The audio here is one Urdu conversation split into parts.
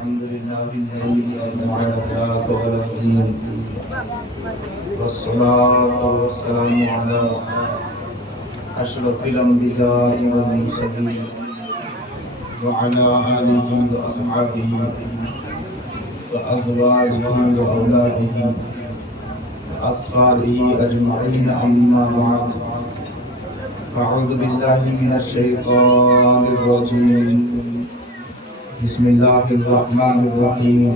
الحمد لله الذي أنعم على الدين والصلاة والسلام على أشرف الأنبياء والمرسلين وعلى آله وأصحابه وأزواجه وأولاده وأصحابه أجمعين أما بعد أعوذ بالله من الشيطان الرجيم بسم الله الرحمن الرحيم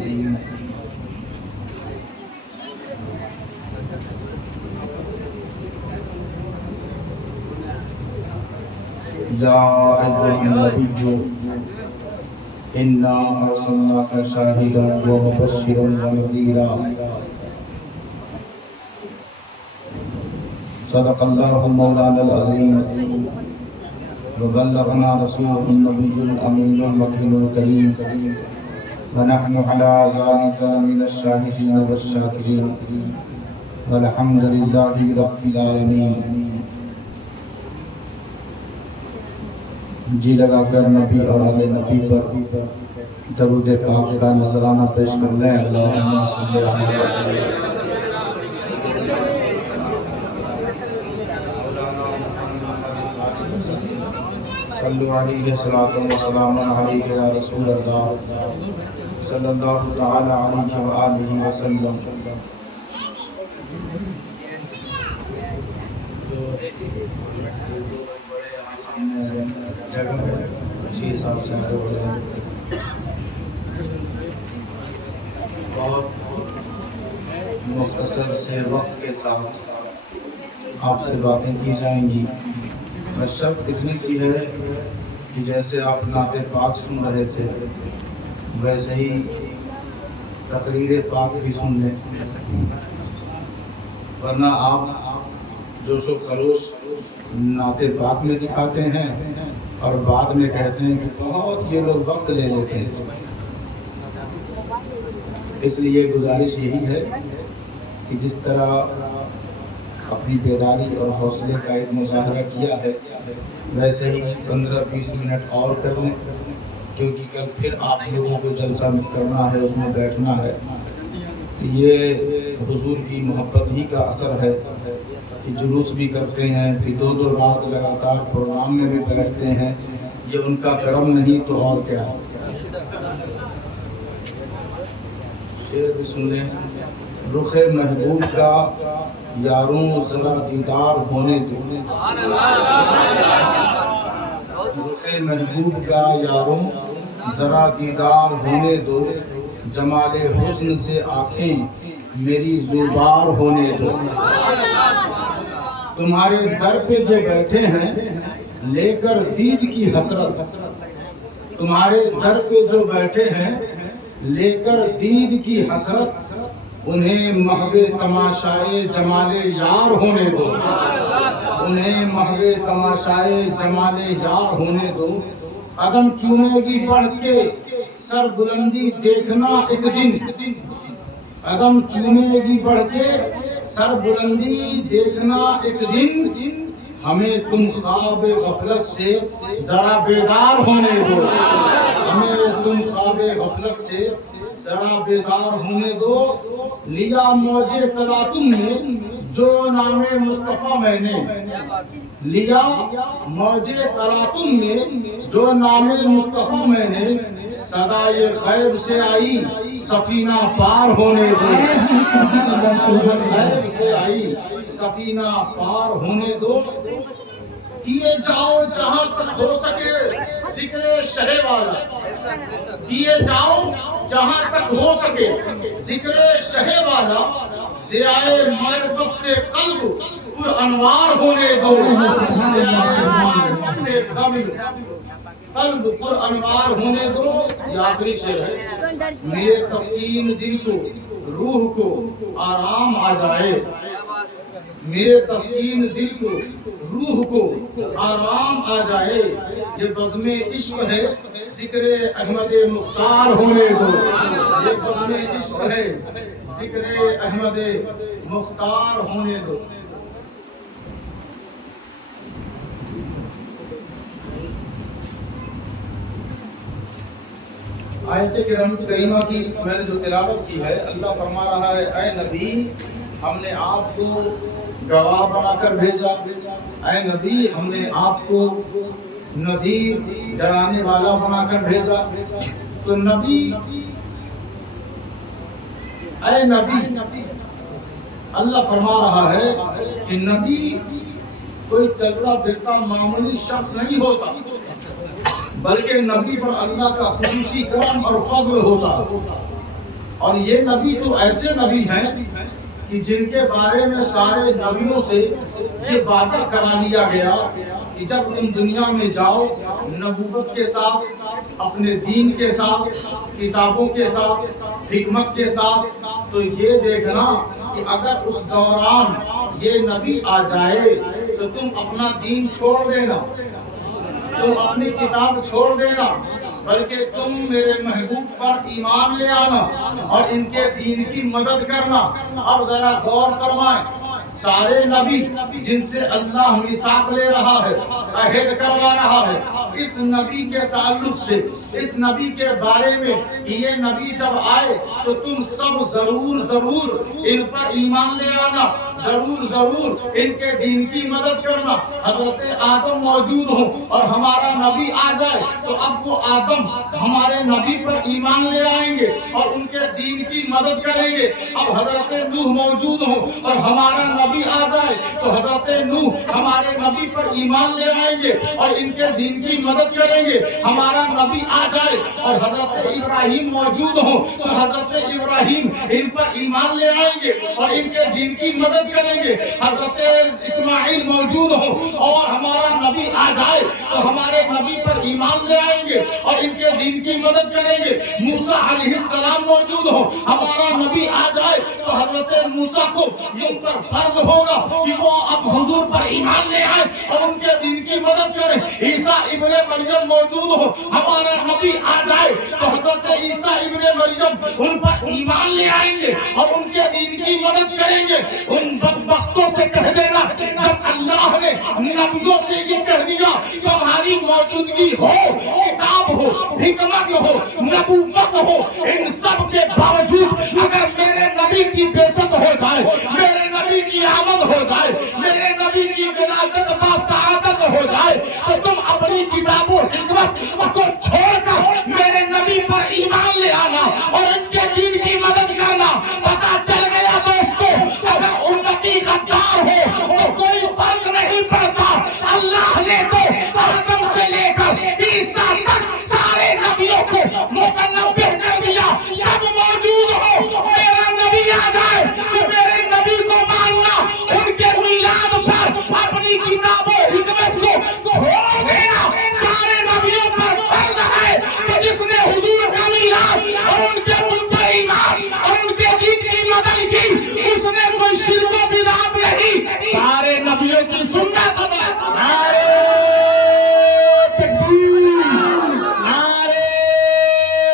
يا أيها النبي إنا أرسلناك شاهدا ومبشرا ونذيرا صدق الله مولانا العظيم وبلغنا رسوله النبي الأمين المكين الكريم ونحن على ذلك من الشاهدين والشاكرين والحمد لله رب العالمين. جی لگا کر نبی اور آل نبی پر درود پاک کا نذرانہ پیش کر لیں. اللہم صلی علی صلو علیہ صلاۃ و سلام علیہ یا رسول اللہ صلی اللہ تعالی علیہ وآلہ وسلم. بہت مختصر سے وقت کے ساتھ آپ سے باتیں کی جائیں گی. شرط اتنی سی ہے کہ جیسے آپ نعت پاک سن رہے تھے ویسے ہی تقریر پاک بھی سن لیں، ورنہ آپ جوش و خروش نعت پاک میں دکھاتے ہیں اور بعد میں کہتے ہیں کہ بہت یہ لوگ وقت لے لیتے ہیں. اس لیے گزارش یہی ہے کہ جس طرح اپنی بیداری اور حوصلے کا ایک مظاہرہ کیا ہے ویسے ہی 15-20 منٹ اور کر لیں، کیونکہ کل پھر آپ لوگوں کو جلسہ کرنا ہے، اس میں بیٹھنا ہے. یہ حضور کی محبت ہی کا اثر ہے کہ جلوس بھی کرتے ہیں، پھر 2 رات لگاتار پروگرام میں بھی بیٹھتے ہیں. یہ ان کا کرم نہیں تو اور کیا. شعر بھی سن لیں. رخ محبوب کا یاروں ذرا دیدار ہونے دو، رخ محبوب کا یاروں ذرا دیدار ہونے دو، جمال حسن سے آنکھیں میری زوبار ہونے دو. تمہارے در پہ جو بیٹھے ہیں لے کر دید کی حسرت، تمہارے در پہ جو بیٹھے ہیں لے کر دید کی حسرت، انہیں محو تماشائے جمال یار ہونے دو، انہیں محو تماشائے جمال یار ہونے دو. قدم چومے گی بڑھ کے سر بلندی دیکھنا ایک دن، قدم چومے گی بڑھ کے سر بلندی دیکھنا ایک دن، ہمیں تم خواب غفلت سے ذرا بیدار ہونے دو، ہمیں تم خواب غفلت سے ذرا بیدار ہونے دو. لیا موج تلاطم میں جو نام مصطفیٰ میں نے، لیا موج تلاطم میں جو نام مصطفیٰ میں نے، صدائے غیب سے آئی سفینہ پار ہونے دو، غیب سے آئی سفینہ پار ہونے دو. کیے جاؤ جہاں تک ہو سکے ذکر شہ والا، کیے جاؤ جہاں تک ہو سکے ذکر شہ والا، ضیائے معرفت سے قلب پر انوار ہونے دو، ضیائے معرفت سے قلب پر انوار ہونے دو. یہ آخری شعر ہے. میرے تسکین دل کو روح کو آرام آ جائے، میرے تسکین دل کو روح کو آرام آ جائے، یہ بزم عشق ہے ذکر احمد مختار ہونے دو، یہ بزم عشق ہے ذکر احمد مختار ہونے دو. آیت کریمہ کی میں نے جو تلاوت کی ہے، اللہ فرما رہا ہے اے نبی ہم نے آپ کو گواہ بنا کر بھیجا، اے نبی ہم نے آپ کو نذیر ڈرانے والا بنا کر بھیجا۔ تو نبی، اے نبی، اللہ فرما رہا ہے کہ نبی کوئی چلتا پھرتا معمولی شخص نہیں ہوتا، بلکہ نبی پر اللہ کا خصوصی کرم اور فضل ہوتا۔ اور یہ نبی تو ایسے نبی ہیں کہ جن کے بارے میں سارے نبیوں سے یہ وعدہ کرا لیا گیا کہ جب تم دنیا میں جاؤ نبوت کے ساتھ، اپنے دین کے ساتھ، کتابوں کے ساتھ، حکمت کے ساتھ، تو یہ دیکھنا کہ اگر اس دوران یہ نبی آ جائے تو تم اپنا دین چھوڑ دینا، تم اپنی کتاب چھوڑ دینا، بلکہ تم میرے محبوب پر ایمان لے آنا اور ان کے دین کی مدد کرنا۔ اب ذرا غور فرمائیں، سارے نبی جن سے اللہ میثاق لے رہا ہے، عہد کروا رہا ہے، اس نبی کے تعلق سے، اس نبی کے بارے میں کہ یہ نبی جب آئے تو تم سب ضرور ان پر ایمان لے آنا، ضرور ان کے دین کی مدد کرنا۔ حضرت آدم موجود ہوں اور ہمارا نبی آ جائے تو اب وہ آدم ہمارے نبی پر ایمان لے آئیں گے اور ان کے دین کی مدد کریں گے۔ اب حضرت نوح موجود ہوں اور ہمارا نبی آ جائے تو حضرت نوح ہمارے نبی پر ایمان لے آئیں گے اور ان کے دین کی مدد کریں گے۔ ہمارا نبی آ جائے اور حضرت ابراہیم موجود ہوں تو حضرت ابراہیم ان پر ایمان لے آئیں گے اور ان کے دین کی مدد کریں گے۔ حضرت اسماعیل موجود ہوں اور ہمارا نبی آ جائے تو ہمارے نبی پر ایمان لے آئیں گے اور ان کے دین کی مدد کریں گے۔ موسیٰ علیہ السلام موجود ہوں، ہمارا نبی آ جائے تو حضرت موسیٰ کو یہ پر فرض ہوگا کہ وہ اب حضور پر ایمان لے آئے اور ان کے دین کی مدد کریں۔ عیسیٰ ابن مریم موجود ہوں، ہمارا نبی آ جائے تو حضرت عیسیٰ ابن مریم ان پر ایمان لے آئیں گے اور ان کے دین کی مدد کریں گے۔ ان بدبختوں سے کہہ دینا جب اللہ نے نبیوں سے یہ کہہ دیا تمہاری موجودگی ہو، کتاب ہو، حکمت ہو، نبوت ہو، ان سب کے باوجود اگر میرے نبی کی بعثت ہو جائے، میرے نبی کی آمد ہو جائے، میرے نبی کی ولادت با سعادت ہو جائے تو تم اپنی کتاب و حکمت کو چھوڑ کر میرے نبی پر ایمان لے آنا اور ان کے دین کی مدد کرنا۔ پتہ چل گیا دوستو، اگر امتی غدار ہو تو کوئی فرق نہیں پڑتا۔ اللہ نے تو آدم سے لے کر عیسیٰ تک سارے نبیوں کو متنبع کر دیا، سب موجود ہو، میرا نبی آ جائے تو میرے نبی کو ماننا، ان کے میلاد پر اپنی کتاب و حکمت کو چھوڑ دینا سارے نبیوں پر فرض ہے۔ تو جس نے حضور کا میلاد اور ان پر ایمان اور ان کے دین کی مدد کی، اس نے کوئی شرک و بدعت نہیں، سارے نبیوں کی سنت ہے۔ نعرہ تکبیر، نعرہ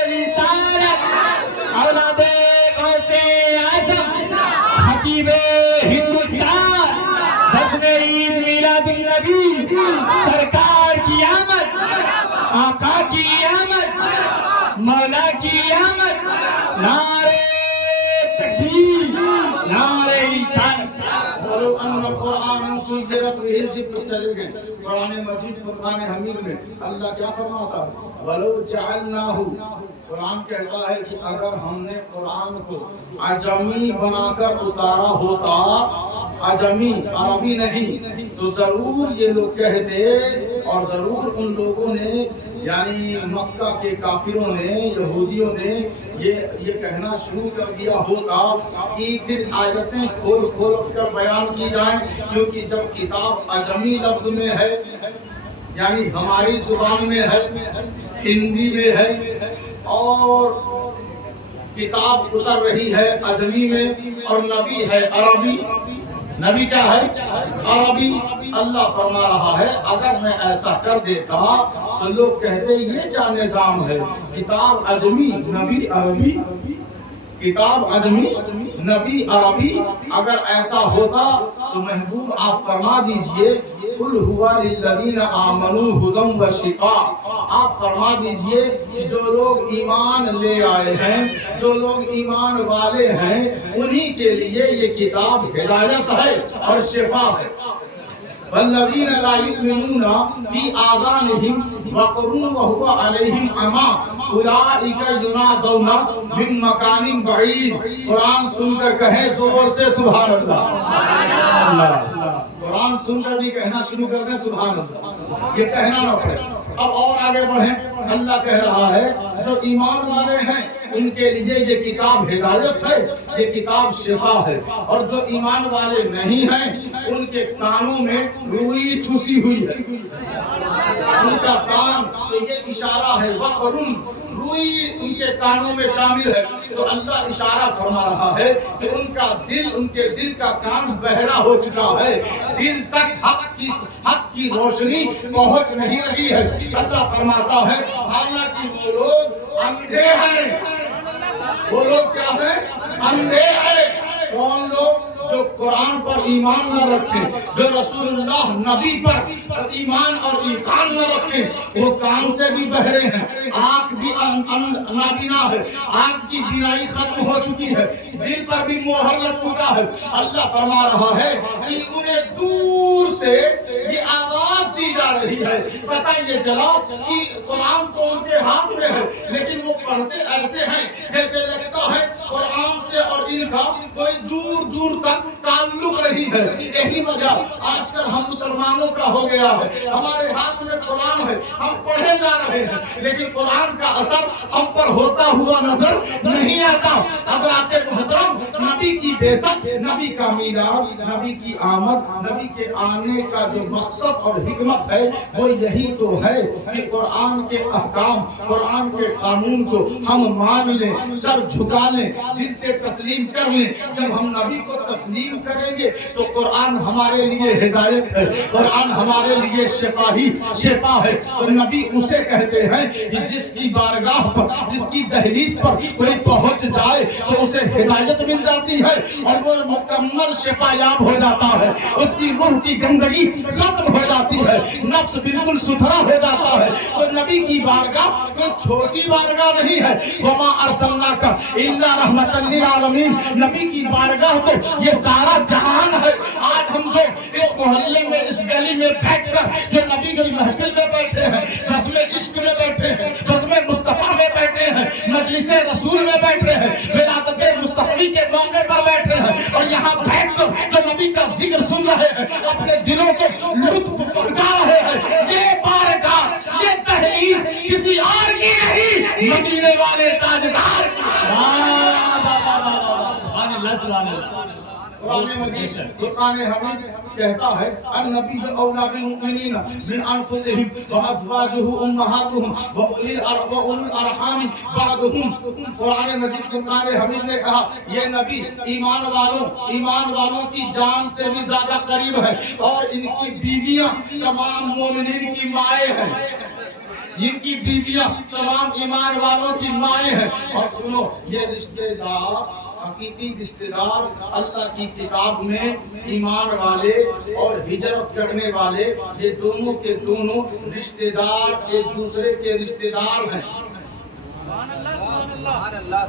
رسالت، اولاد غوث اعظم، حبیب ہندوستان، جشن عید میلاد النبی، سرکار کی آمد، آقا کی آمد، مولا کی آمد، نعرہ تکبیر، نعرہ رسالت۔ ولو ان القرآن سیرت به الجبل، چلے گئے قرآن مجید فرقان حمید میں اللہ کیا فرماتا ہے؟ ولو جعلناہ، قرآن کہتا ہے کہ اگر ہم نے قرآن کو عجمی بنا کر اتارا ہوتا، عجمی عربی نہیں، تو ضرور یہ لوگ کہتے اور ضرور ان لوگوں نے یعنی مکہ کے کافروں نے، یہودیوں نے یہ کہنا شروع کر دیا ہوتا کہ پھر آیتیں کھول کر بیان کی جائیں، کیونکہ جب کتاب عجمی لفظ میں ہے یعنی ہماری زبان میں ہے، ہندی میں ہے، اور کتاب اتر رہی ہے عجمی میں اور نبی ہے عربی، نبی کیا ہے؟ عربی۔ اللہ فرما رہا ہے اگر میں ایسا کر دیتا تو لوگ کہتے یہ کیا نظام ہے، کتاب عجمی نبی عربی، کتاب عجمی نبی عربی۔ اگر ایسا ہوتا تو محبوب آپ فرما دیجئے قل هو للذین آمنوا هدی و شفاء، آپ فرما دیجئے کہ جو لوگ ایمان لے آئے ہیں، جو لوگ ایمان والے ہیں، انہی کے لیے یہ کتاب ہدایت ہے اور شفا ہے۔ والذین لا یؤمنون فی آذانہم وقر وہو علیہم عمی اولئک ینادون من مکان بعید۔ قرآن سن کر کہیں زور سے سبحان اللہ۔ قرآن سن کر بھی کہنا شروع کر دیں سبحان اللہ، یہ کہنا نہ پڑے۔ اب اور آگے بڑھیں، اللہ کہہ رہا ہے جو ایمان والے ہیں ان کے لیے یہ کتاب ہدایت ہے، یہ کتاب شفا ہے، اور جو ایمان والے نہیں ہیں ان کے کانوں میں روئی ٹھوسی ہوئی ہے، ان کا کان تو یہ اشارہ ہے وقرن، روئی ان کے کانوں میں شامل ہے، تو اللہ اشارہ فرما رہا ہے کہ ان کا دل، ان کے دل کا کان بہرا ہو چکا ہے، دل تک حق کی روشنی پہنچ نہیں رہی ہے۔ اللہ فرماتا ہے حالانکہ وہ لوگ اندھے ہیں، وہ لوگ کیا ہیں؟ اندھے ہیں۔ کون لوگ؟ جو قرآن پر ایمان نہ رکھیں، جو رسول اللہ نبی پر ایمان اور ایقان نہ رکھیں، وہ کان سے بھی بہرے ہیں، آنکھ بھی نابینا ہے، آنکھ کی بینائی ختم ہو چکی ہے، دل پر بھی مہر لگ چکا ہے۔ اللہ فرما رہا ہے کہ انہیں دور سے یہ آواز دی جا رہی ہے، پتہ یہ چلا کہ قرآن تو ان کے ہاتھ میں ہے لیکن وہ پڑھتے ایسے ہیں جیسے لگتا ہے قرآن سے اور ان کا کوئی دور دور تک تعلق نہیں ہے۔ یہی وجہ آج کل ہم مسلمانوں کا ہو گیا ہے، ہمارے ہاتھ میں قرآن ہے، ہم پڑھے جا رہے ہیں لیکن قرآن کا اثر ہم پر ہوتا ہوا نظر نہیں آتا۔ حضرات محترم، نبی کی بعثت، نبی کا میلاد، نبی کی آمد، نبی کے آنے کا جو مقصد اور حکمت ہے وہ یہی تو ہے کہ قرآن کے احکام، قرآن کے قانون کو ہم مان لیں، سر جھکا لیں، دل سے تسلیم کر لیں۔ جب ہم نبی کو تسلیم کریں گے تو قرآن ہمارے لیے ہدایت ہے، قرآن ہمارے لیے شفا ہے۔ تو نبی اسے کہتے ہیں کہ جس کی بارگاہ پر، جس کی دہلیز پر کوئی پہنچ جائے تو اسے ہدایت مل جاتی ہے اور وہ مکمل شفا یاب ہو جاتا ہے، اس کی روح کی گندگی ختم ہو جاتی ہے، نفس بالکل ستھرا ہو جاتا ہے۔ تو نبی کی بارگاہ کوئی چھوٹی بارگاہ نہیں ہے، وما ارسلناک الا رحمۃ للعالمین، نبی کی بارگاہ تو یہ سارا جہان ہے۔ آج ہم جو اس محلے میں، اس گلی میں بیٹھ کر جو نبی کی محفل میں بیٹھے ہیں، بزم عشق میں بیٹھے ہیں، بزم مصطفیٰ میں بیٹھے ہیں، مجلس رسول میں بیٹھے ہیں، ولادت مصطفی کے موقع پر بیٹھے ہیں اور یہاں بیٹھ کر جو نبی کا ذکر سن رہے ہیں، اپنے دلوں کو لطف پہنچا رہے ہیں۔ یہ بارگاہ، یہ تحلیز کسی اور کی نہیں، مدینے والے تاجدار کی۔ قرآن مجید فرقان حمید کہتا ہے النبی اولا بالمؤمنین من انفسہم وازواجہ امہاتہم واولی الارحام بعضہم۔ قرآن مجید فرقان حمید نے کہا یہ نبی ایمان والوں کی جان سے بھی زیادہ قریب ہے اور ان کی بیویاں تمام مومنین کی مائیں ہیں، ان کی بیویاں تمام ایمان والوں کی مائیں ہیں۔ اور سنو، یہ رشتہ دار، حقیقی رشتہ دار اللہ کی کتاب میں ایمان والے اور ہجرت کرنے والے، یہ دونوں کے دونوں رشتہ دار ایک دوسرے کے رشتہ دار ہیں،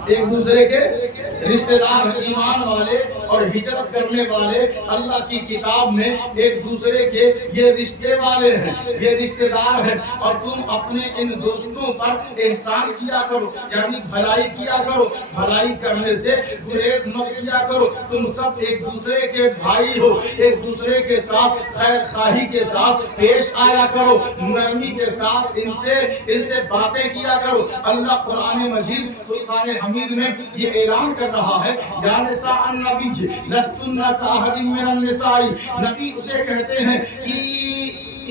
ایک دوسرے کے رشتہ دار، ایمان والے اور ہجرت کرنے والے اللہ کی کتاب میں ایک دوسرے کے یہ رشتے والے ہیں، یہ رشتہ دار ہیں۔ اور تم اپنے ان دوستوں پر احسان کیا کرو، یعنی بھلائی کیا کرو، بھلائی کرنے سے گریز مت کیا کرو۔ تم سب ایک دوسرے کے بھائی ہو، ایک دوسرے کے ساتھ خیر خواہی کے ساتھ پیش آیا کرو، نرمی کے ساتھ ان سے باتیں کیا کرو۔ اللہ قرآن مجید فرقان حمید میں یہ اعلان کر رہا ہے یا نساء النبی لستن کاحد من النساء، نبی اسے کہتے ہیں کہ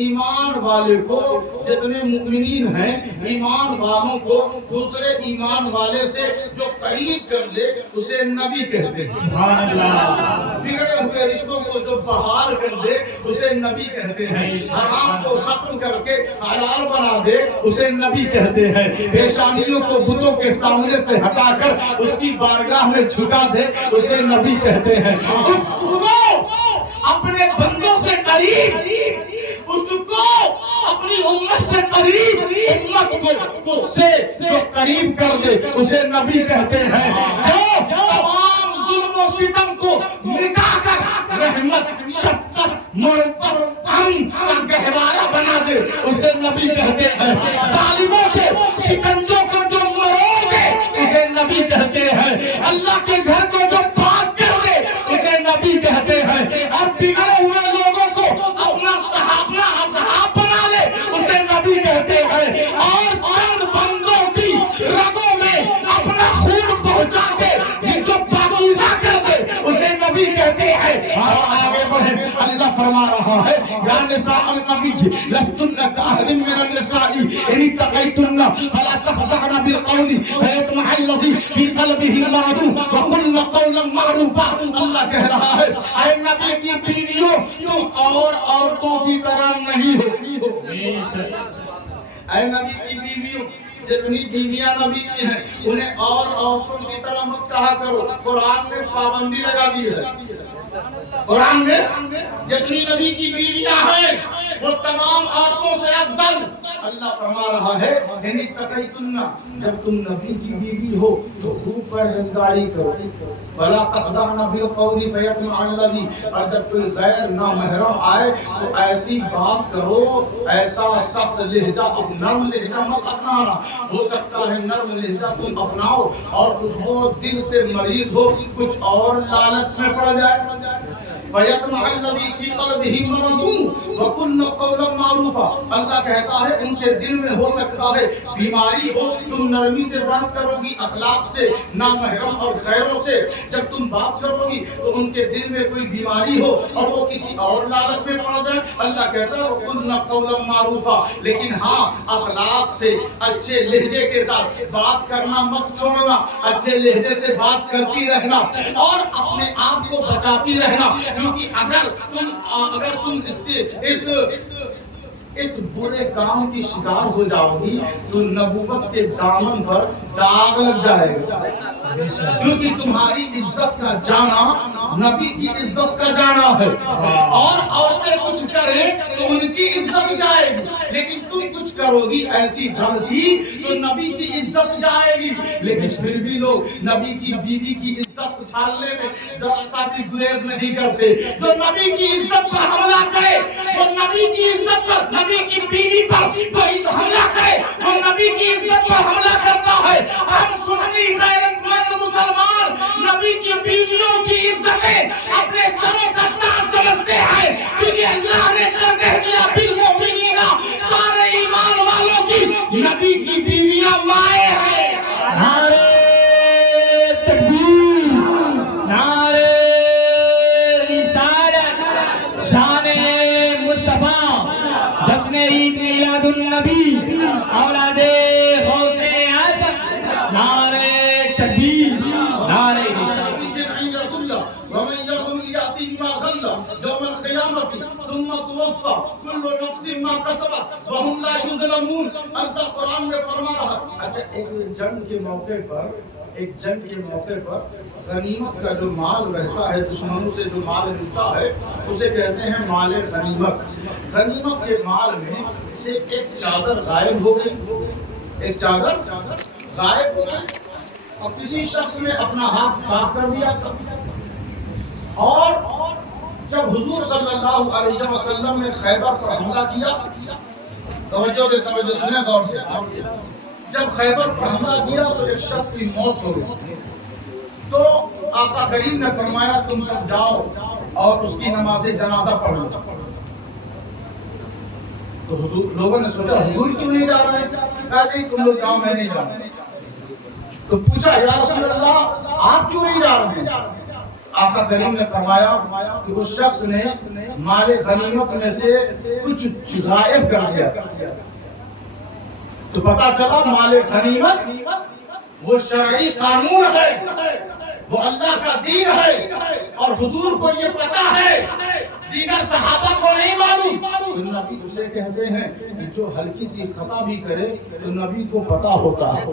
ایمان والے کو، جتنے مؤمنین ہیں ایمان والوں کو دوسرے ایمان والے سے جو قریب کر دے اسے نبی کہتے ہیں۔ سبحان اللہ۔ بگڑے ہوئے رشتوں کو جو بحال کر دے اسے نبی کہتے ہیں، حرام کو ختم کر کے حلال بنا دے اسے نبی کہتے ہیں، پیشانیوں کو بتوں کے سامنے سے ہٹا کر اس کی بارگاہ میں جھکا دے اسے نبی کہتے ہیں۔ اس کو اپنے بندوں سے قریب، اس کو اپنے اپنی امت سے قریب امت کو اس سے جو قریب کر دے اسے نبی کہتے ہیں. جو تمام ظلم و ستم کو مٹا کر رحمت شفقت محبت امن کا گہوارہ بنا دے اسے نبی کہتے ہیں. ظالموں کے شکنجوں کو جو مرو دے اسے نبی کہتے ہیں. اللہ کے گھر کو جو پاک کر دے اسے نبی کہتے ہیں. اور بگڑے ہوئے لوگوں کو اپنا اصحاب بنا لے اسے نبی کہتے ہیں. اور چند بندوں کی رگوں میں اپنا خون پہنچا کے جو پاکیزہ کر دے اسے نبی کہتے ہیں. اور آگے بڑھیں. اللہ فرما رہا ہے یا نساء النبی لستن کاحد من النساء ان اتقیتن فلا تخضعن بالقول فیطمع الذی فی قلبہ مرض وقلن قولا معروفا. اللہ کہہ رہا ہے اے نبی کی بیویوں تم اور عورتوں کی طرح نہیں ہو. اے نبی کی بیویوں جتنی بیویاں نبی کی ہیں انہیں اور عورتوں کی طرح مت کہا کرو. قرآن نے پابندی لگا دی ہے. قرآن میں جتنی نبی کی بیویاں ہیں وہ تمام عورتوں سے افضل. اللہ فرما رہا ہے یعنی تقیتن جب تم نبی کی بیوی ہو تو خوب پرہیزگاری کرو. فلا تخضعن بالقول فیطمع الذی. اور جب کوئی غیر نامحرم آئے تو ایسی بات کرو ایسا سخت لہجہ نرم لہجہ مت اپنانا. ہو سکتا ہے نرم لہجہ تم اپناؤ اور اس کو دل سے مریض ہو کچھ اور لالچ میں پڑ جائے. فَيَطْمَعَ الَّذِي فِي قَلْبِهِ مَرَضٌ وَقُلْنَ قَوْلًا مَّعْرُوفًا. اللہ کہتا ہے ان کے دل میں ہو سکتا ہے بیماری ہو. تم نرمی سے بات کرو گی اخلاق سے نامحرم اور غیروں سے جب تم بات کرو گی تو ان کے دل میں کوئی بیماری ہو اور وہ کسی اور لالچ میں پڑ جائے. اللہ کہتا ہے وَقُلْنَ قَوْلًا مَّعْرُوفًا. لیکن ہاں اخلاق سے اچھے لہجے کے ساتھ بات کرنا مت چھوڑنا. اچھے لہجے سے بات کرتی رہنا اور اپنے آپ کو بچاتی رہنا. کیونکہ اگر تم اس برے کام کی شکار ہو جاؤ گی تو نبوت کے دامن پر داغ لگ جائے گا. کیونکہ تمہاری عزت کا جانا نبی کی عزت کا جانا ہے. اور عورتیں کچھ کریں تو ان کی عزت جائے گی لیکن تم کچھ کرو گی ایسی غلطی تو نبی کی عزت جائے گی. لیکن پھر بھی لوگ نبی کی بیوی کی عزت اچھالنے میں ذرا سا بھی گریز نہیں کرتے. جو نبی کی عزت پر حملہ کرے وہ نبی کی عزت پر نبی کی بیوی پر جو حملہ کرے وہ نبی کی عزت پر حملہ کرتا ہے. ہم سنی غیرت مند مسلمان نبی کی بیویوں کی عزتیں اپنے سروں کا تاج سمجھتے ہیں کیونکہ اللہ نے کہہ دیا بالمؤمنین سارے ایمان والوں کی نبی کی بیویاں مائیں ہیں. نعرہ تکبیر نعرہ رسالت شان مصطفیٰ جشن عید میلاد النبی اولاد غوث اعظم. نعرہ تکبیر نعرہ رسالت. ومن يغل يأتي بما غل يوم القيامة ثم توفى كل نفس ما كسبت وهم لا يظلمون. اللہ قرآن میں فرما رہا. اچھا ایک جنگ کے موقع پر غنیمت کا جو مال رہتا ہے دشمنوں سے جو مال ملتا ہے اسے کہتے ہیں مال غنیمت. غنیمت کے مال میں سے ایک چادر غائب ہو گئی. ایک چادر غائب ہو گئی اور کسی شخص نے اپنا ہاتھ صاف کر دیا تھا. اور جب حضور صلی اللہ علیہ وسلم نے خیبر پر حملہ کیا توجہ سنیں غور سے. جب خیبر پر حملہ کیا تو ایک شخص کی موت ہو گئی. تو آقا کریم نے فرمایا تم سب جاؤ اور اس کی نماز جنازہ پڑھو. تو حضور لوگوں نے سوچا حضور کیوں نہیں جا رہے ہیں؟ کہا نہیں تم لوگ جاؤ میں نہیں جا رہا. تو پوچھا یا رسول اللہ آپ کیوں نہیں جا رہے ہیں؟ آقا کریم نے فرمایا کہ اس شخص نے مال غنیمت میں سے کچھ غائب کر دیا. تو پتا چلا مال غنیمت وہ شرعی قانون ہے, وہ اللہ کا دین ہے, اور حضور کو یہ پتا ہے, دیگر صحابہ کو نہیں معلوم. تو نبی اسے کہتے ہیں کہ جو ہلکی سی خطا بھی کرے تو نبی کو پتا ہوتا ہے,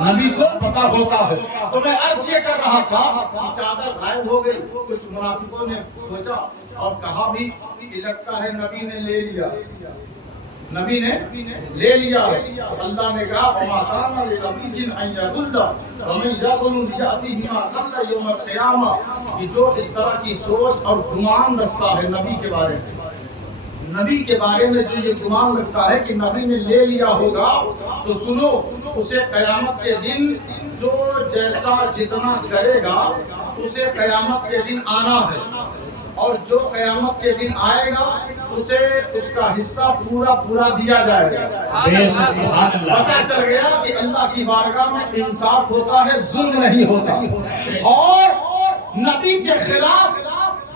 نبی کو پتا ہوتا ہے. تو میں عرض یہ کر رہا تھا کہ چادر غائب ہو گئی. کچھ منافقوں نے سوچا اور کہا بھی کہ لگتا ہے نبی نے لے لیا. نبی نے لے لیا ہے. اللہ نے کہا وما کان لنبی ان یغل ومن یغل یأتی بما غل یوم القیامہ، کہ جو اس طرح کی سوچ اور گمان رکھتا ہے نبی کے بارے میں، نبی کے بارے میں جو یہ گمان رکھتا ہے کہ نبی نے لے لیا ہوگا، تو سنو اسے قیامت کے دن جو جیسا جتنا کرے گا اسے قیامت کے دن آنا ہے، اور جو قیامت کے دن آئے گا اسے اس کا حصہ پورا پورا دیا جائے گا. پتہ چل گیا کہ اللہ کی بارگاہ میں انصاف ہوتا ہے، ظلم نہیں ہوتا. اور نبی کے خلاف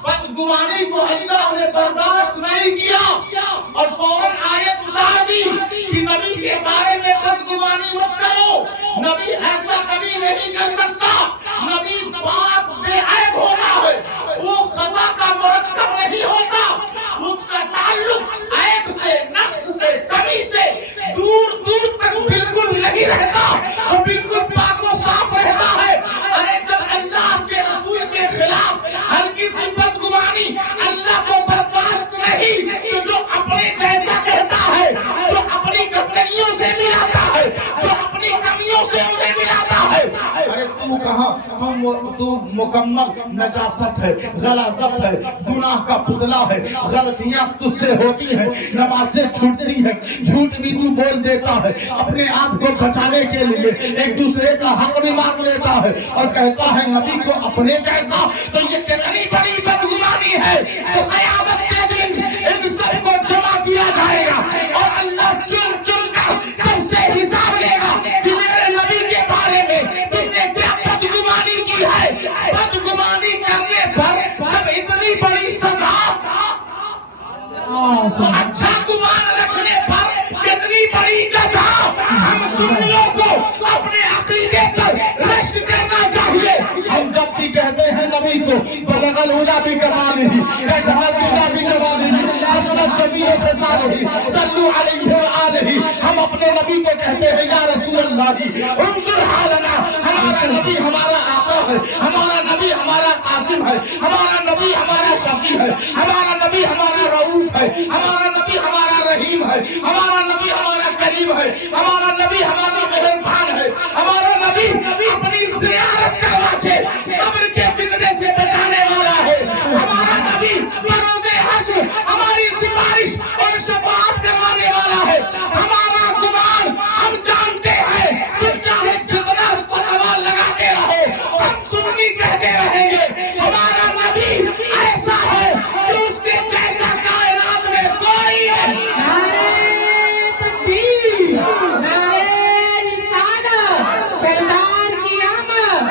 بدگمانی کو اللہ نے برداشت نہیں کیا اور فوراً آیت اتار دی کہ نبی کے بارے میں بدگمانی مت کرو. نبی ایسا کبھی نہیں کر سکتا. نبی پاک بے عیب ہوتا ہے، وہ خطا کا مرکب نہیں ہوتا. اس کا تعلق عیب سے، نقص سے، کمی سے دور دور تک بالکل نہیں رہتا، وہ بالکل پاک و صاف رہتا ہے. ارے جب اللہ کے رسول کے خلاف ہلکی سی بدگمانی اللہ کو برداشت نہیں، تو جو اپنے جیسا کہتا ہے، جو اپنی گندگیوں سے ملاتا ہے، جو اپنی کمیوں سے انہیں ملاتا ہے، ارے تو کہاں، تو مکمل نجاست ہے، غلاظت ہے، گناہ کا پتلا ہے، غلطیاں تجھ سے ہوتی ہیں، نمازیں چھوٹتی ہیں، جھوٹ بھی تو بول دیتا ہے، اپنے آپ کو بچانے کے لیے ایک دوسرے کا حق بھی مانگ لیتا ہے اور کہتا ہے نبی کو اپنے جیسا. تو یہ کتنی بڑی بدگمانی ہے. تو قیامت کے دن ان سب کو جمع کیا جائے گا اور اللہ چن چن کر سب سے حساب لے گا کہ میرے نبی کے بارے میں تم نے کیا بدگمانی کی ہے. بدگمانی کرنے پر جب اتنی بڑی سزا، تو اچھا گمان رکھنے پر کتنی بڑی جزا. ہم سنیوں کو اپنے عقیدے پر رشک کرنا چاہیے. ہم جب بھی کہتے ہیں نبی کو بلغ الہدا بکمالہ کشف الدجی بجمالہ حسنت جمیع خصالہ صلو علیہ وآلہ، ہم اپنے نبی کو کہتے ہیں یا رسول اللہ انظر حالنا. ہمارا نبی ہمارا آقا ہے، ہمارا نبی ہمارا قاسم ہے، ہمارا نبی ہمارا شفیع ہے، ہمارا نبی ہمارا رؤوف ہے، ہمارا نبی ہمارا رحیم ہے، ہمارا نبی ہمارا کریم ہے، ہمارا نبی ہمارا مہربان ہے، ہمارا نبی اپنی زیارت کروا کے قبر کے فتنے سے بچانے والا ہے، ہمارا نبی بروز حشر ہماری سفارش اور شفاعت کروانے والا ہے. ہمارا گمان ہم جانتے ہیں کہ چاہے جتنا پتوا لگاتے رہو ہم سنی کہتے رہیں گے. ہمارا نبی ایسا ہے کہ اس کے جیسا کائنات میں کوئی نہیں. نعرہ تکبیر، نعرہ رسالت، سردار کی آمد،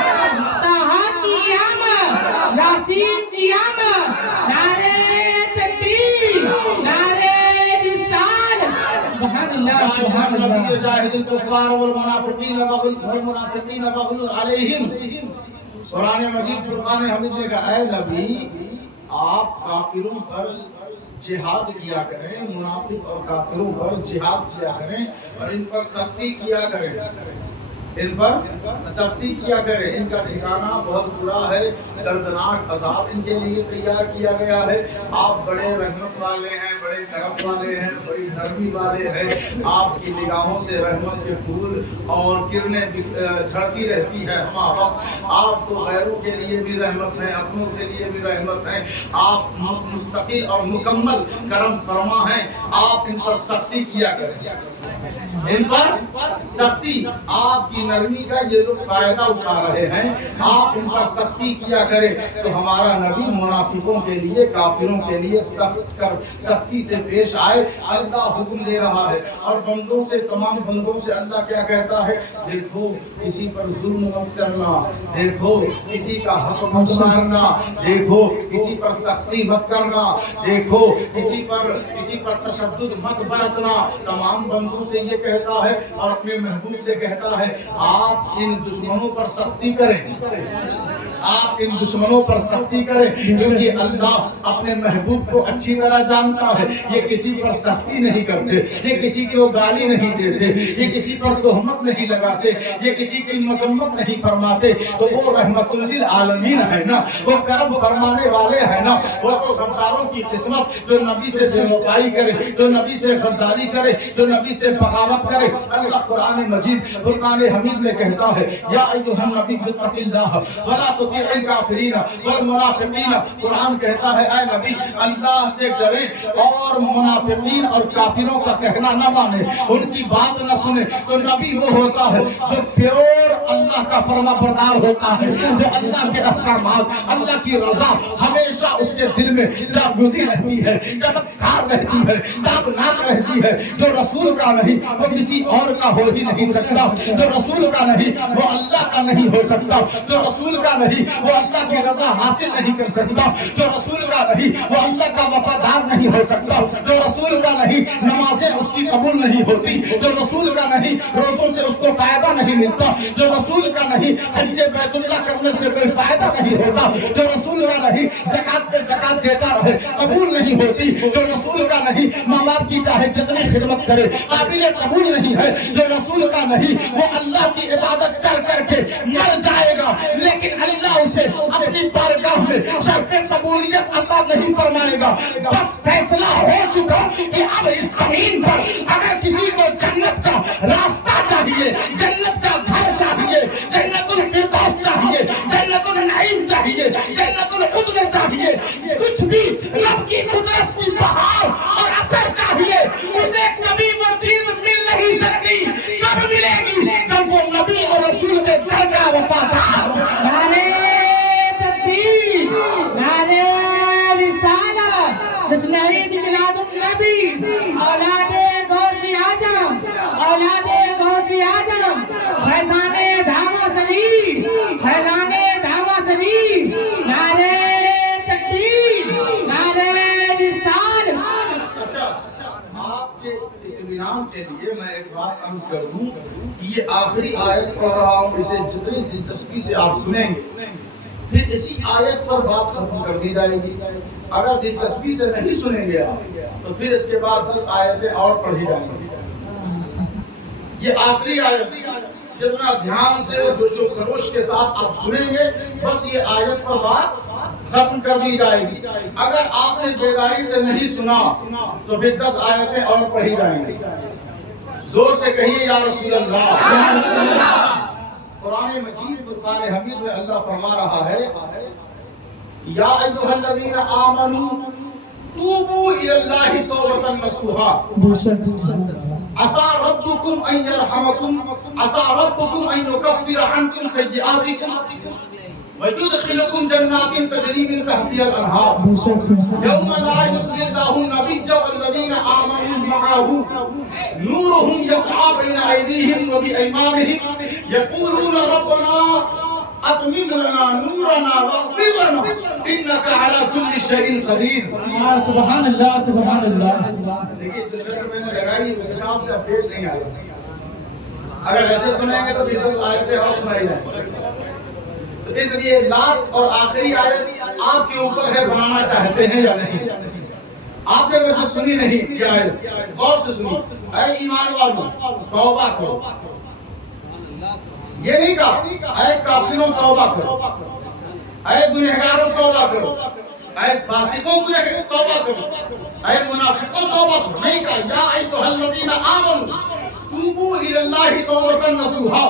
طٰہٰ کی آمد، یاسین کی آمد. نعرہ تکبیر، نعرہ رسالت. سبحان اللہ، سبحان اللہ. نبی جاہد الکفار والمنافقین واغلظ علیہم. قرآن مجید فرقان حمید نے کہا اے نبی آپ کافروں پر جہاد کیا کریں، منافق اور کافروں پر جہاد کیا کریں اور ان پر سختی کیا کریں، ان پر سختی کیا کریں. ان کا ٹھکانہ بہت برا ہے، دردناک عذاب ان کے لیے تیار کیا گیا ہے. آپ بڑے رحمت والے ہیں، بڑے کرم والے ہیں، بڑی نرمی والے ہیں. آپ کی نگاہوں سے رحمت کے پھول اور کرنیں جھڑتی رہتی ہے ہمہ وقت. آپ تو غیروں کے لیے بھی رحمت ہیں، اپنوں کے لیے بھی رحمت ہیں. آپ مستقل اور مکمل کرم فرما ہیں. آپ ان پر سختی کیا کریں، ان پر سختی. آپ کی نرمی کا یہ لوگ فائدہ اٹھا رہے ہیں، آپ ان پر سختی کیا کریں. تو ہمارا نبی منافقوں کے لیے، کافروں کے لیے سختی سے پیش آئے. اللہ حکم دے رہا ہے اور بندوں سے، تمام بندوں سے اللہ کیا کہتا ہے؟ دیکھو کسی پر ظلم مت کرنا، دیکھو کسی کا حق مت مارنا، دیکھو کسی پر سختی مت کرنا، دیکھو کسی پر تشدد مت برتنا. تمام بندوں سے یہ کہتا ہے اور اپنے محبوب سے کہتا ہے آپ ان دشمنوں پر سختی کریں. آپ ان دشمنوں پر سختی کریں، کیونکہ اللہ اپنے محبوب کو اچھی طرح جانتا ہے. یہ کسی پر سختی نہیں کرتے، یہ کسی کو گالی نہیں دیتے، یہ کسی پر تہمت نہیں لگاتے، یہ کسی کی مذمت نہیں فرماتے. تو وہ رحمت للعالمین ہے نا، وہ کرم فرمانے والے ہیں نا. وہ تو غداروں کی قسمت جو نبی سے بے وفائی کرے، جو نبی سے غداری کرے، جو نبی سے بغاوت کرے. اللہ قرآن مجید فرقان حمید میں کہتا ہے یا ایھا النبی اتق اللہ ولا تطع الکافرین والمنافقین. قرآن کہتا ہے اے نبی اللہ سے ڈرے اور منافقین اور کافروں کا کہنا نہ مانے، ان کی بات نہ سنے. تو نبی وہ ہوتا ہے جو پیور اللہ کا فرما بردار ہوتا ہے، جو اللہ کے احکامات، اللہ کی رضا ہمیشہ اس کے دل میں جاگزی رہتی ہے، چمکدار رہتی ہے، تابناک رہتی ہے. جو رسول کا نہیں وہ کسی اور کا ہو ہی نہیں سکتا، جو رسول کا نہیں وہ اللہ کا نہیں ہو سکتا، جو رسول کا نہیں وہ اللہ کی رضا حاصل نہیں کر سکتا، جو رسول کا نہیں وہ اللہ کا وفادار نہیں ہو سکتا، جو رسول کا نہیں نمازیں اس کی قبول نہیں ہوتی، جو رسول کا نہیں روزوں سے اس کو فائدہ نہیں ملتا، جو رسول کا نہیں حج بیت اللہ کرنے سے کوئی فائدہ نہیں ہوتا، جو رسول کا نہیں زکات پہ زکات دیتا رہے قبول نہیں ہوتی، جو رسول کا نہیں ماں باپ کی چاہے جتنی خدمت کرے قابل قبول نہیں ہے، جو رسول کا نہیں وہ اللہ کی عبادت کر کر کے مر جائے گا لیکن اللہ اسے اپنی بارگاہ میں شرف قبولیت عطا نہیں فرمائے گا. بس فیصلہ ہو چکا کہ اب اس زمین پر اگر کسی کو جنت کا راستہ چاہیے، جنت کا گھر چاہیے، جنت الفردوس چاہیے، جنت النعیم چاہیے، جنت العدن چاہیے، کچھ بھی رب کی قدرت کی بہار اور اثر چاہیے، اسے کبھی وہ چیز مل نہیں سکتی. کب ملے گی؟ جب وہ نبی اور رسول کے در کا وفادار. نعرے تکبیر، نعرے رسالت، بسملہ میلاد النبی، اولاد غوث اعظم، اولاد غوث اعظم، فیضان دھاما شریف، فیضان دھاما شریف. نعرے تکبیر، نعرے رسالت. اچھا آپ کے اطمینان کے لیے میں ایک بات عرض کر دوں کہ یہ آخری آیت پڑھ رہا ہوں، اسے جتنی دلچسپی سے آپ سنیں گے پھر اسی آیت پر بات ختم کر دی جائے گی. اگر دلچسپی سے نہیں سنیں گے آپ تو پھر اس کے بعد 10 آیتیں اور پڑھی جائیں گی. یہ آخری آیت جتنا دھیان سے اور جوش و خروش کے ساتھ آپ سنیں گے بس یہ آیت پر بات ختم کر دی جائے گی. اگر آپ نے بیداری سے نہیں سنا تو پھر 10 آیتیں اور پڑھی جائیں گی. زور سے کہیے یا رسول اللہ. قرآن مجید فرقان حمید میں اللہ فرما رہا ہے یا ایھا الذین آمنوا توبوا الی اللہ توبۃ نصوحا عسى ربكم ان يرحمكم عسى ربكم ان يكفر عنكم سيئاتكم ويدخلكم جنات تجري من تحتها الانهار يوم لا يخزي الله النبي والذين امنوا معه نورهم يسعى بين ايديهم وبايمانهم يقولون ربنا اتمم لنا نورنا واغفر لنا انك على كل شيء قدير. سبحان اللہ، سبحان اللہ. دیکھیے جو شرط میں نے لگائی اس حساب سے اب پیش نہیں آئے. اگر ایسے سنیں گے تو 10 آیتیں اور سنائی جائیں. اس لیے لاسٹ اور آخری آیت آپ کے اوپر ہے بنانا چاہتے ہیں یا نہیں. آپ نے ویسے سنی نہیں یہ آیت، غور سے سنی. اے ایمان والوں توبہ کرو، یہ نہیں کہا اے کافروں توبہ کرو، اے گنہگاروں توبہ کرو، اے فاسقوں توبہ کرو، اے منافقوں توبہ کرو. نہیں کہا یا ایھا الذین آمنوا توبوا الی اللہ توبۃ نصوحا.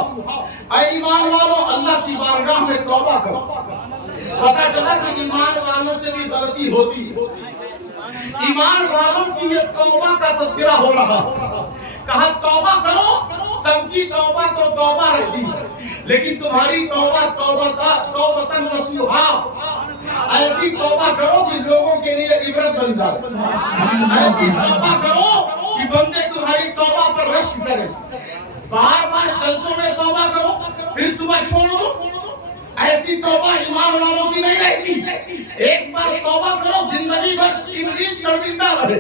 اے ایمان والوں اللہ کی بارگاہ میں توبہ کرو. پتہ چلا کہ ایمان والوں سے بھی غلطی ہوتی ہے. ایمان والوں کی یہ توبہ کا تذکرہ ہو رہا. کہا توبہ کرو، سب کی توبہ تو توبہ رہتی ہے لیکن تمہاری توبہ توبۃ نصوحا، ایسی توبہ کرو کہ لوگوں کے لیے عبرت بن جائے. ایسی توبہ کرو کہ بندے تمہاری توبہ پر رشک کریں. بار بار جلسوں میں توبہ کرو پھر صبح چھوڑ دو، ایسی توبہ ایمان والوں کی نہیں رہتی. ایک بار توبہ کرو زندگی بھر ابلیس شرمندہ رہے.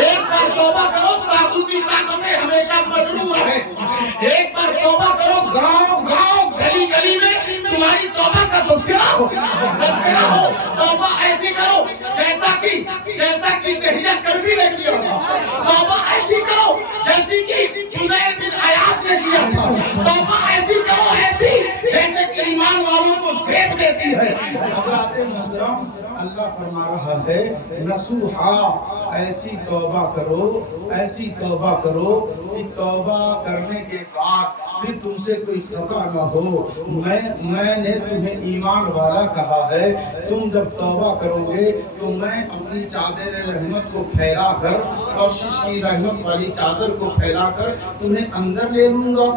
ایک بار توبہ کرو طاغوتی طاقتیں ہمیشہ مجروح رہے. ایک بار توبہ کرو گاؤں گاؤں گلی گلی میں تمہاری توبہ کا توبہ ایسی کرو جیسا کہ دہیا کلبی نے کیا تھا. توبہ ایسی کرو جیسی کہ فضیل بن عیاض نے کیا تھا. توبہ ایسی کرو جیسے کہ ایمان والوں کو زیب دیتی ہے. حضرات محترم اللہ فرما رہا ہے نصوحا ایسی توبہ کرو کہ توبہ کرنے کے بعد پھر تم سے کوئی خطا نہ ہو. میں نے تمہیں ایمان والا کہا ہے. تم جب توبہ کرو گے تو میں اپنی چادر رحمت کو پھیلا کر کوشش کی رحمت والی چادر کو پھیلا کر تمہیں اندر لے لوں گا.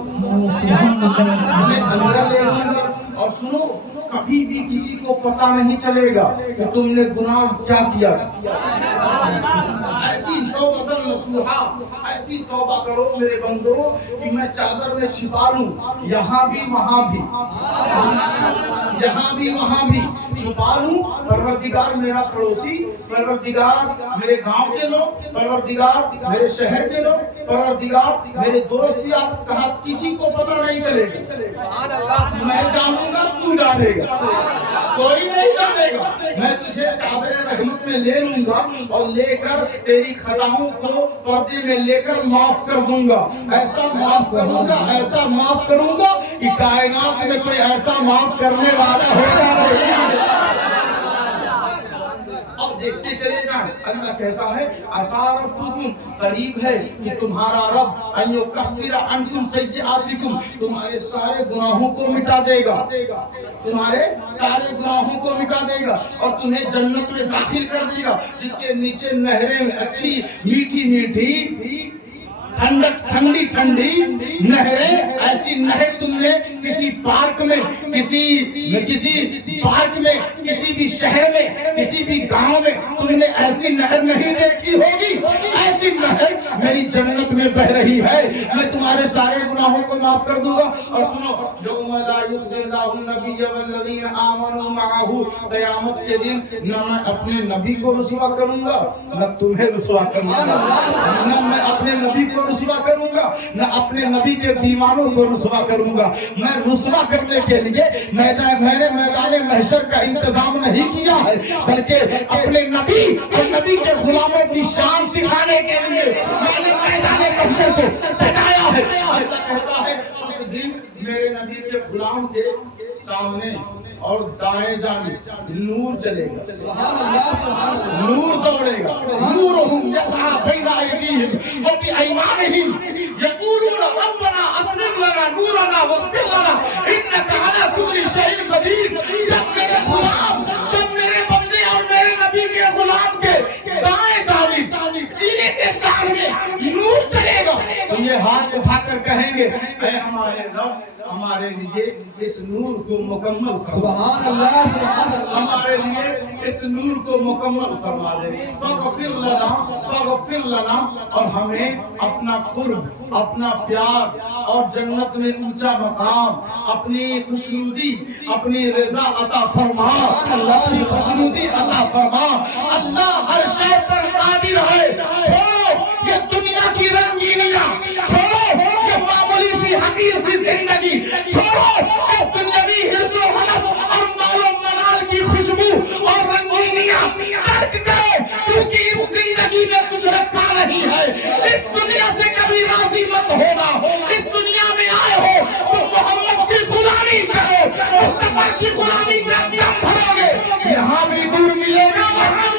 اور سنو کبھی بھی کسی کو پتہ نہیں چلے گا کہ تم نے گناہ کیا کیا. ایسی توبہ نصوحا ایسی توبہ کرو میرے بندو کہ میں چادر میں چھپا لوں یہاں بھی وہاں بھی چھپا لوں. پروردگار میرا پڑوسی، پروردگار میرے گاؤں کے لوگ، پروردگار میرے شہر کے لوگ، پروردگار میرے دوست یا کہا کسی کو پتہ نہیں چلے گا. میں جانوں گا تو جانے گا، کوئی نہیں جانے گا. میں تجھے چادر رحمت میں لے لوں گا اور لے کر تیری خطاؤں کو پردے میں لے کر معاف کر دوں گا. ایسا معاف کروں گا کہ کائنات میں کوئی ایسا معاف کرنے والا ہوگا نہیں. اب دیکھتے چلے جائیں. اللہ کہتا ہے عسیٰ ربکم قریب ہے کہ تمہارا رب ان یکفر عنکم سیئاتکم تمہارے سارے گناہوں کو مٹا دے گا، اور تمہیں جنت میں داخل کر دے گا جس کے نیچے نہریں اچھی میٹھی ٹھنڈی نہریں. ایسی نہر تم نے کسی پارک میں کسی بھی شہر میں کسی بھی گاؤں میں تم نے ایسی نہر نہیں دیکھی ہوگی. ایسی نہر میری جنت میں بہ رہی ہے. میں تمہارے سارے گناہوں کو معاف کر دوں گا. اور سنو یوم لا یخزی اللہ النبی والذین آمنوا معہ قیامت کے دن نہ میں اپنے نبی کو رسوا کروں گا نہ تمہیں رسوا کروں گا. نہ میں اپنے نبی کو رسوا کروں گا نہ اپنے نبی کے دیوانوں کو رسوا کروں گا. میں رسوا کرنے کے لیے میں نے میدان محشر کا انتظام نہیں کیا ہے بلکہ اپنے نبی اور نبی کے غلاموں کی شان دکھانے کے لیے میں نے میدان محشر کو سجایا ہے. اللہ کہتا ہے اس دن میرے نبی کے غلام کے سامنے اور دائیں جانب نور چلے گا، نور دوڑے گا. نورہم یسعی بین ایدیہم و بایمانہم یقولون ربنا اتمم لنا نورنا واغفر لنا انک علی کل شیء قدیر. جب میرے غلام، جب میرے بندے اور میرے نبی کے غلام کے دائیں جانب سینے کے سامنے نور چلے گا تو یہ ہاتھ اٹھا کر کہیں گے اے ہمارے رب ہمارے لیے اس نور کو مکمل سبحان اللہ، ہمارے لیے اس نور کو مکمل فرما دے. فاغفر لنا اور ہمیں اپنا قرب، اپنا پیار اور جنت میں اونچا مقام، اپنی خوشنودی، اپنی رضا عطا فرما. اپنی خوشنودی عطا فرما. اللہ ہر شے پر قادر ہے. چھوڑو یہ دنیا کی رنگینیاں، چھوڑو یہ معمولی سی حقیر سی زندگی، چھوڑو یہ دنیاوی حرص و حرص اور مال و منال کی خوشبو اور رنگینیاں. ترک کرو کیونکہ اس زندگی میں کچھ رکھا نہیں ہے. اس دنیا سے کبھی راضی مت ہونا. اس دنیا میں آئے ہو تو محمد کی غلامی کرو، مصطفیٰ کی غلامی میں دم بھرو گے. یہاں بھی نور ملے گا، وہاں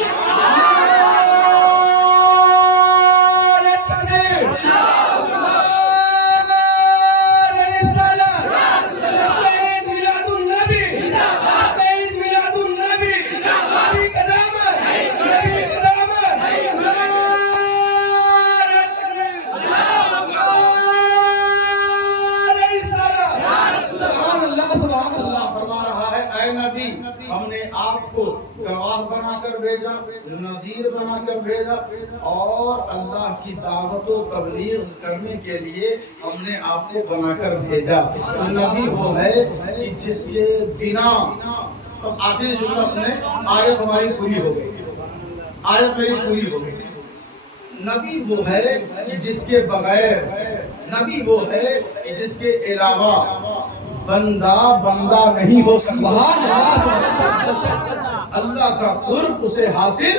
ہم نے آپ کو گواہ بنا کر بھیجا، نذیر بنا کر بھیجا، اور اللہ کی دعوت و تبلیغ کرنے کے لیے ہم نے آپ کو بنا کر بھیجا. نبی وہ ہے کہ جس کے بنا، بس آخری جملہ سنیں، آیت ہماری پوری ہو گئی، آیت میری پوری ہو گئی. نبی وہ ہے کہ جس کے بغیر، نبی وہ ہے کہ جس کے علاوہ بندہ بندہ نہیں ہو سکتا، اللہ کا قرب اسے حاصل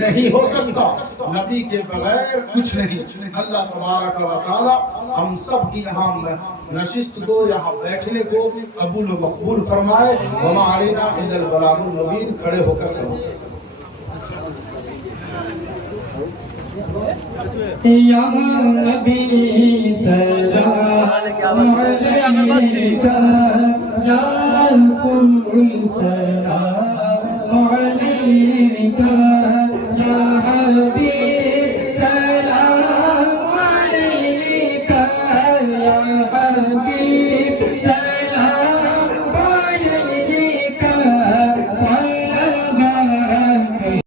نہیں ہو سکتا، نبی کے بغیر کچھ نہیں۔ اللہ تبارک و تعالی ہم سب کی یہاں نشست کو، یہاں بیٹھنے کو قبول و مقبول فرمائے۔ وما علینا الا البلاغ المبین۔ کھڑے ہو کر سب یا نبی سلام علیکہ، یا رسول سلام علیکہ،